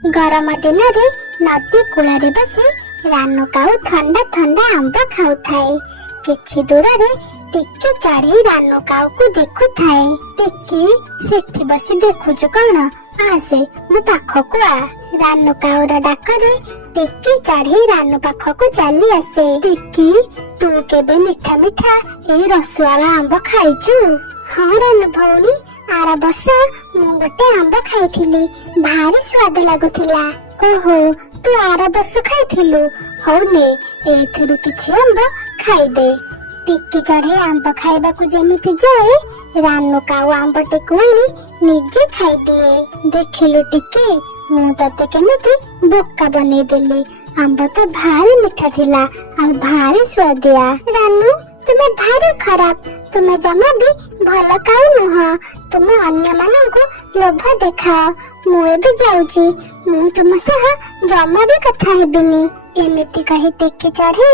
गरम दिन रे नदी कूल बसी रानू काऊ ठंडा ठंडा आंब खाऊए। किछि दूर रे टिक्की चढ़ी रानू काऊ को देखुए। टिक्की सेठी बसी देखुचु कौन, आसे मो पाखकु आ। रानू काऊर डाकरे टिक्की चढ़ी रानू पाखकु चली आसे। टिक्की तू केबे मिठा मिठा ए रसवाला आंब खाइचु? हाँ रानू भौणी, आर वर्ष मु गोटे आंब खाइथिली, भारी स्वाद लागुथिला। ओहो, तू आर वर्ष खाइथिलु? हौ ने एथुरु किछि आंब खाइदे। टिक्की चढ़े आंब खाइबाकु जेमिति जाए, रानू काऊ आंब टिकु आनी निजे खाइदिए। देखिलु टिक्की, मु तते केमिति बोका बनै देली। आंब तो भारी मिठा थिला आ भारी स्वादिया। रानू तुमे भारी खराब, तुमे जमा भी भल काऊ नुह। तुमे अन्य मानंकु लोभ देखाओ। मु एबे जाउची, मु तुम सह जमा भी कथा हेबिनी। एमिति कहि टिक्की चढ़ी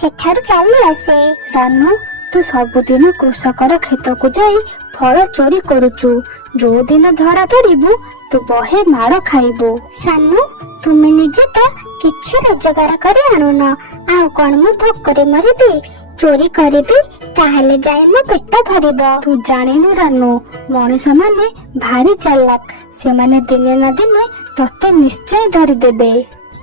सेठारु चली आसे। रानू, तू सबुदिन कृषकर खेत को जाई फल चोरी करुचु। जो दिन धरा पड़िबु तू बहे माड़ खाइबु। सानू, तुमे निजे तो किछि रोजगार करे आनुन, आउ कोन मु भोकरे मरिबी? चोरी करिबी ताहले जाय मो पेट भरिबो। तू जानिनु रानू, मनीष माने भारी चालाक। से माने दिने न दिने तते निश्चय धरि देबे।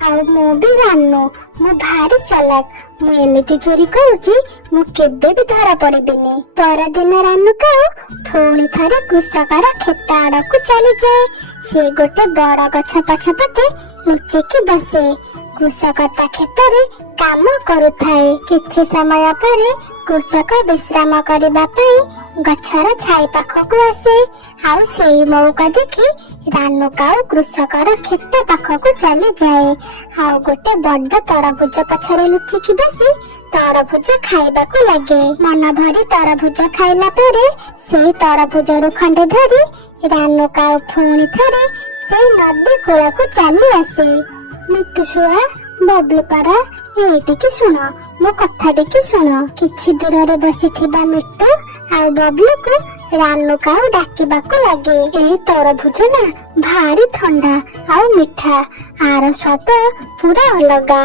आउ मु भी रानू, मु भारी चालाक। मु एमिति चोरी करूची, मु केबे भी धरा पड़िबिनी। पर दिन रानू काऊ पुणी थरे कृषकर खेत आड़कू चली जाए। से गोटे बड़ गछ पछपटे लुचिकी बसे। कृषक ता खेतरे काम करुथाए। किछि समय परे कृषक विश्राम करिबा पई गछर छाई पाखकू आसे। आउ सेई मौका देखि रानू काऊ कृषकर खेत पाखकू चली जाए। आउ गोटे बड़ तरबुज पछरे लुचिकी बसी तरबुज खाइबाकू लागे। मन भरी तरबुज खाइला परे सेई तरबुजरु खंडे धरी रानू काऊ पुणी थरे सेई नदी कूलकू चली आसे। मिट्टू शुआ, बबलू पारा, एटिकी सुन, मो कथा टिकी सुन। किछि दूर रे बसिथिबा मिट्टू आ बबलू को रानू काऊ डाकिबाकू लागे। ए तरबुज ना भारी ठंडा आ मिठा, आर स्वाद पूरा अलगा।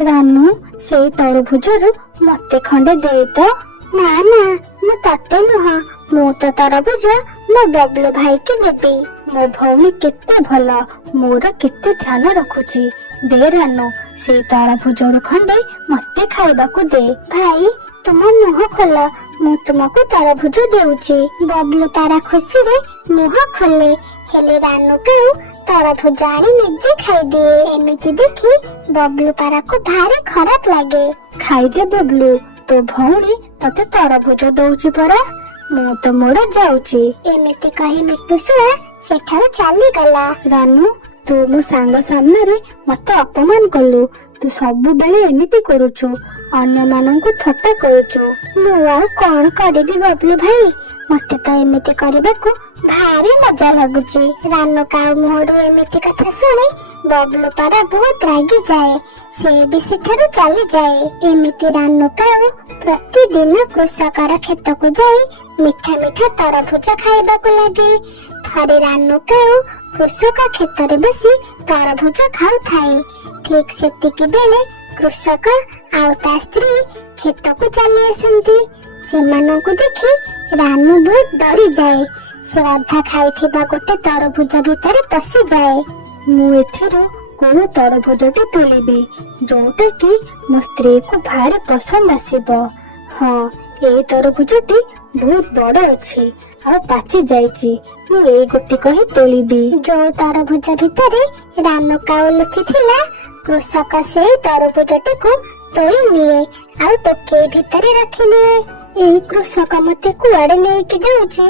रानू, से तरबुजरु मते खंडे दे तो। ना ना, मु तते नुह, मु तो तरबुज मो बबलू भाई के देबी। मो भौणी केते भल, मोर केते ध्यान रखुची। दे रानू, से तरबुजरु खंडे मते खाइबाकू दे। भाई तुम मुह खोल, मु तुमको तरबुज देउची। बबलू पारा खुशी रे मुह खोले, हेले रानू काऊ तरबुज आनी निजे खाई दिए। एमिति देखि बबलू पारा को भारी खराब लागे। खाइदे बबलू, तो भौणी तते तरबुज दउची परा। मु तो मोर जाउची। एमिति कहि मिट्टू सुआ सेठारु चली गला। रानू, तू मो सांग सामने रे मते अपमान कलु। तू सब बेले एमिति करूचु, अन्य मानंकु थट्टा करूचु। मु आ कोन करिबी बबलू भाई, मते तो एमिति करिबाकू भारी मजा लागुची। रानू काऊ मोहरु एमिति कथा सुनी बबलू पारा बहुत रागी जाए। से भी सेठारु चली जाए। एमिति रानू काऊ प्रतिदिन कृषकर खेत को जाई मिठा मिठा तरबुज खाइबाकू लागे। थरे रानू काऊ कृषक खेतरे बसी तरबुज खाउथाए। ठीक सेतिकी बेले कृषक आउ ता स्त्री खेत को चली आसंती। सेमानंकु देखि रानू बहुत डरी जाए। से अधा खाइथिबा गोटे तरबुज भितरे पसी जाए। मु एथिरो कोन तरबुजटे तोलिबी जोटा कि मो स्त्री को भारी पसंद आसीबो। हाँ, ए तरबुजटी बहुत बड़ अछि आ पाची जाइछि। मु ए गोटी कहि तोलिबी। जो तरबुज भितरे रानू काऊ लुचि थिला, कृषक से तरबुजटी को तोली निए आ टोके भितरे रखि निए। ए कृषक मते कुआडे नेकी जाउछि,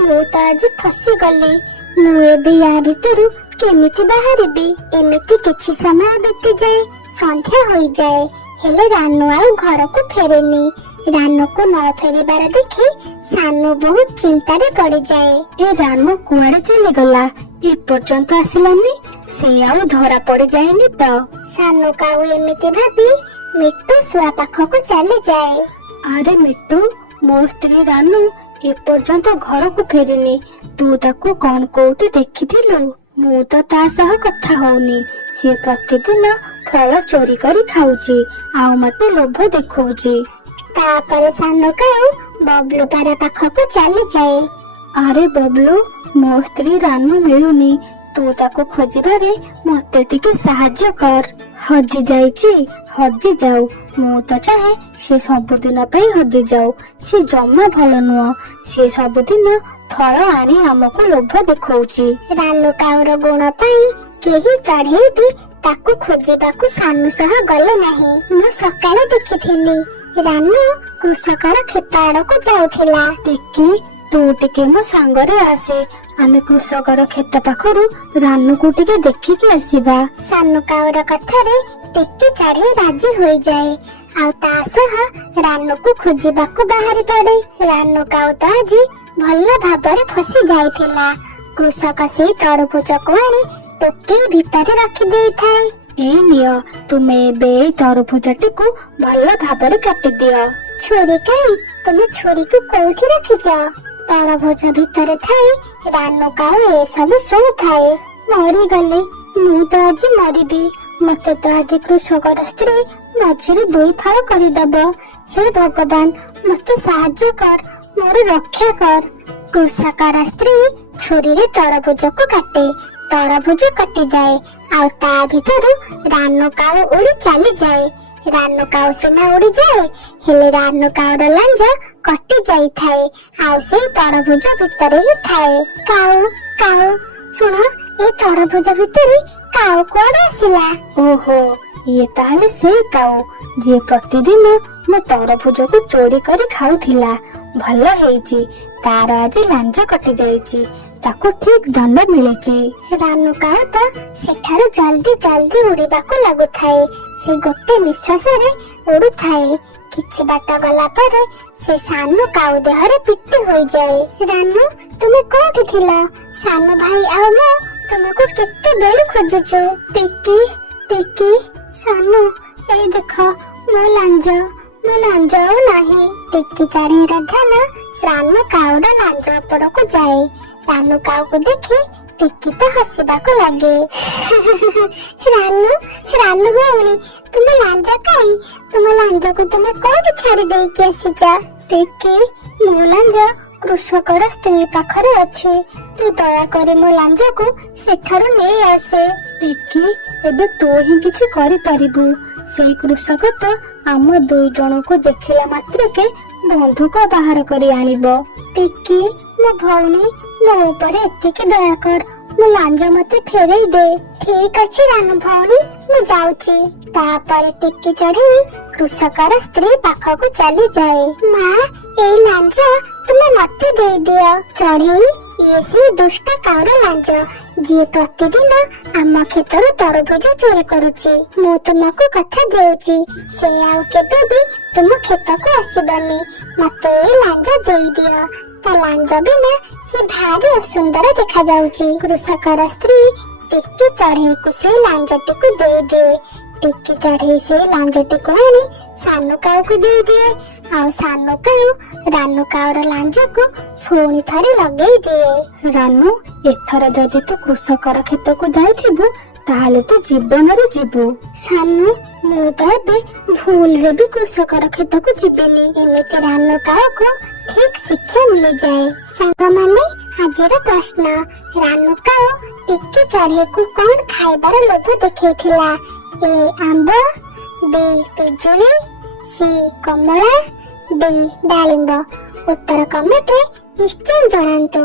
मु तो आज फसी गली। मु एबे या भितरु केमिति बाहरिबी? एमिति किछि समय बीती जाए, संध्या होई जाए, हेले रानू आउ घर को फेरेनी। रानू को न फेरिबार देखि सानू बहुत चिंतारे पड़ी जाए। ए रानू कुआडे चली गला? ए पर्यंत आसिलानी, से आउ धरा पड़ी जाएनी तो। सानू काऊ एमिति भाबी मिट्टू सुआ पाखको चली जाए। अरे मिट्टू, मो स्त्री रानू ए पर्यंत घर को फेरिनी, तू ताकू कौन कोउटी देखिथिलु? ମୁଁ ତ ତା ସହ କଥା ହଉନି। ସିଏ ପ୍ରତିଦିନ ଫଳ ଚୋରି କରି ଖାଉଛି ଆଉ ମତେ ଲୋଭ ଦେଖଉଛି। ତାପରେ ସାନ କାଉ ବବଲୁ ପାରା ପାଖକୁ ଚାଲିଯାଏ। ଆରେ ବବଲୁ, ମୋ ସ୍ତ୍ରୀ ରାନୁ ମିଳୁନି। ତୁ ତାକୁ ଖୋଜିବାରେ ମତେ ଟିକେ ସାହାଯ୍ୟ କର। ହଜି ଯାଇଛି, ହଜି ଯାଉ। ମୁଁ ତ ଚାହେଁ ସେ ସବୁଦିନ ପାଇଁ ହଜି ଯାଉ। ସେ ଜମା ଭଲ ନୁହଁ। ସେ ସବୁଦିନ ଫଳ ଆଣି ଆମକୁ ଲୋଭ ଦେଖଉଛି। ରାନୁ କାଉର ଗୁଣ ପାଇଁ କେହି ଚଢେଇ ବି ତାକୁ ଖୋଜିବାକୁ ସାନୁ ସହ ଗଲେ ନାହିଁ। ମୁଁ ସକାଳେ ଦେଖିଥିଲି ରାନୁ କୃଷକର କ୍ଷେତ ଆଡକୁ ଯାଉଥିଲା। ଟିକି, ତୁ ଟିକେ ମୋ ସାଙ୍ଗରେ ଆସେ। ଆମେ କୃଷକର କ୍ଷେତ ପାଖରୁ ରାନୁକୁ ଟିକେ ଦେଖିକି ଆସିବା। ସାନୁ କାଉର କଥାରେ ଟିକି ଚଢେଇ ରାଜି ହୋଇଯାଏ ଆଉ ତା ସହ ରାନୁକୁ ଖୋଜିବାକୁ ବାହାରି ପଡେ। ରାନୁ କାଉ ତ ଆଜି ଭଲ ଭାବରେ ଫସି ଯାଇଥିଲା। କୃଷକ ସେଇ ତରଭୁଜକୁ ଆଣି ଟୋକେଇ ଭିତରେ ରଖି ଦେଇଥାଏ। ଏଇ ନିଅ, ତୁମେ ଏବେ ଏଇ ତରଭୁଜଟିକୁ ଭଲ ଭାବରେ କାଟିଦିଅ। ଛୁରୀ କାଇଁ, ତୁମେ ଛୁରୀକୁ କୋଉଠି ରଖିଛ? ତରଭୁଜ ଭିତରେ ଥାଇ ରାନୁ କାଉ ଏସବୁ ଶୁଣୁଥାଏ। ମରିଗଲି, ମୁଁ ତ ଆଜି ମରିବି। ମତେ ତ ଆଜି କୃଷକର ସ୍ତ୍ରୀ ମଝିରୁ 2 ଫାଳ କରିଦବ। ହେ ଭଗବାନ, ମତେ ସାହାଯ୍ୟ କର, ମୋର ରକ୍ଷା କର। କୃଷକର ସ୍ତ୍ରୀ ଛୁରୀରେ ତରଭୁଜକୁ କାଟେ। ତରଭୁଜ କଟିଯାଏ ଆଉ ତା ଭିତରୁ ରାନୁ କାଉ ଉଡି ଚାଲିଯାଏ। ରାନୁ କାଉ ସିନା ଉଡିଯାଏ, ହେଲେ ରାନୁ କାଉର ଲାଞ୍ଜ କଟି ଯାଇଥାଏ ଆଉ ସେଇ ତରଭୁଜ ଭିତରେ ହିଁ ଥାଏ। କାଉ କାଉ, ଶୁଣ, ଏଇ ତରଭୁଜ ଭିତରେ କାଉ କୁଆଡେ ଆସିଲା? ଓହୋ, ଇଏ ତାହେଲେ ସେଇ କାଉ ଯିଏ ପ୍ରତିଦିନ ମୋ ତରଭୁଜକୁ ଚୋରି କରି ଖାଉଥିଲା। ଭଲ ହେଇଛି, ତାର ଆଜି ଲାଞ୍ଜ କଟି ଯାଇଛି। ତାକୁ ଠିକ ଦଣ୍ଡ ମିଳିଛି। ରାନୁ କାଉ ତ ସେଠାରୁ ଜଲ୍ଦି ଜଲ୍ଦି ଉଡିବାକୁ ଲାଗୁଥାଏ। ସେ ଗୋଟେ ନିଶ୍ୱାସରେ ଉଡୁଥାଏ। କିଛି ବାଟ ଗଲା ପରେ ସେ ସାନୁ କାଉ ଦେହରେ ପିଟି ହୋଇଯାଏ। ରାନୁ, ତୁମେ କୋଉଠି ଥିଲ? ସାନୁ ଭାଇ ଆଉ ମୁଁ ତୁମକୁ କେତେବେଳୁ ଖୋଜୁଛୁ। ଟିକି ଟିକି, ସାନୁ, ଏଇ ଦେଖ ମୋ ଲାଞ୍ଜ ଆଉ ନାହିଁ। ଟିକି ଚଢେଇର ଧ୍ୟାନ ରାନୁ କାଉର ଲାଞ୍ଜ ଉପରକୁ ଯାଏ। ରାନୁ କାଉକୁ ଦେଖି ଟିକି ତ ହସିବାକୁ ଲାଗେ। ରାନୁ ଭଉଣୀ, ତୁମେ ଲାଞ୍ଜ କାଇଁ? ତୁମ ଲାଞ୍ଜକୁ ତୁମେ କୋଉଠି ଛାଡି ଦେଇକି ଆସିଛ? ଟିକି, ମୋ ଲାଞ୍ଜ କୃଷକର ସ୍ତ୍ରୀ ପାଖରେ ଅଛି। ତୁ ଦୟାକରି ମୋ ଲାଞ୍ଜକୁ ସେଠାରୁ ନେଇ ଆସେ। ଟିକି, ଏବେ ତୁ ହିଁ କିଛି କରିପାରିବୁ। ସେଇ କୃଷକ ତ ଆମ 2 ଜଣଙ୍କୁ ଦେଖିଲା ମାତ୍ରକେ ବନ୍ଧୁକ ବାହାର କରି ଆଣିବ। ଟିକି, ମୋ ଭଉଣୀ, ମୋ ଉପରେ ଏତିକି ଦୟା କର। ମୋ ଲାଞ୍ଜ ମତେ ଫେରେଇ ଦେ। ଠିକ ଅଛି ରାନୁ ଭଉଣୀ, ମୁଁ ଯାଉଛି। ତାପରେ ଟିକି ଚଢେଇ କୃଷକର ସ୍ତ୍ରୀ ପାଖକୁ ଚାଲିଯାଏ। ମା, ଏଇ ଲାଞ୍ଜ ତୁମେ ମତେ ଦେଇଦିଅ। ଚଢେଇ, ଇଏ ସେ ଦୁଷ୍ଟ କାଉର ଲାଞ୍ଜ ଯିଏ ପ୍ରତିଦିନ ଆମ କ୍ଷେତରୁ ତରଭୁଜ ଚୋରି କରୁଛି। ମୁଁ ତୁମକୁ କଥା ଦେଉଛି, ସେ ଆଉ କେବେ ବି ତୁମ କ୍ଷେତକୁ ଆସିବନି। ମତେ ଏଇ ଲାଞ୍ଜ ଦେଇଦିଅ। ତା ଲାଞ୍ଜ ବିନା ସେ ଭାରି ଅସୁନ୍ଦର ଦେଖାଯାଉଛି। କୃଷକର ସ୍ତ୍ରୀ ଟିକି ଚଢେଇକୁ ସେଇ ଲାଞ୍ଜଟିକୁ ଦେଇଦିଏ। ଟିକି ଚଢେଇ ସେଇ ଲାଞ୍ଜଟିକୁ ଆଣି ସାନୁ କାଉକୁ ଦେଇଦିଏ ଆଉ ସାନୁ କାଉ ରାନୁ କାଉର ଲାଞ୍ଜକୁ ପୁଣି ଥରେ ଲଗେଇ ଦିଏ। ରାନୁ, ଏଥର ଯଦି ତୁ କୃଷକର କ୍ଷେତକୁ ଯାଇଥିବୁ ତାହେଲେ ତୁ ଜୀବନରୁ ଯିବୁ। ସାନୁ, ମୁଁ ତ ଏବେ ଭୁଲରେ ବି କୃଷକର କ୍ଷେତକୁ ଯିବିନି। ଏମିତି ରାନୁ କାଉକୁ ଠିକ ଶିକ୍ଷା ମିଳିଯାଏ। ସାଙ୍ଗମାନେ, ଆଜିର ପ୍ରଶ୍ନ, ରାନୁ କାଉ ଟିକି ଚଢେଇକୁ କଣ ଖାଇବାର ଲୋଭ ଦେଖେଇଥିଲା? ଏ ଆମ୍ବ, ବି ପିଜୁଳି, ସି କମଳା, ଡି ଡାଳିମ୍ବ। ଉତ୍ତର କମେଣ୍ଟରେ ନିଶ୍ଚୟ ଜଣାନ୍ତୁ।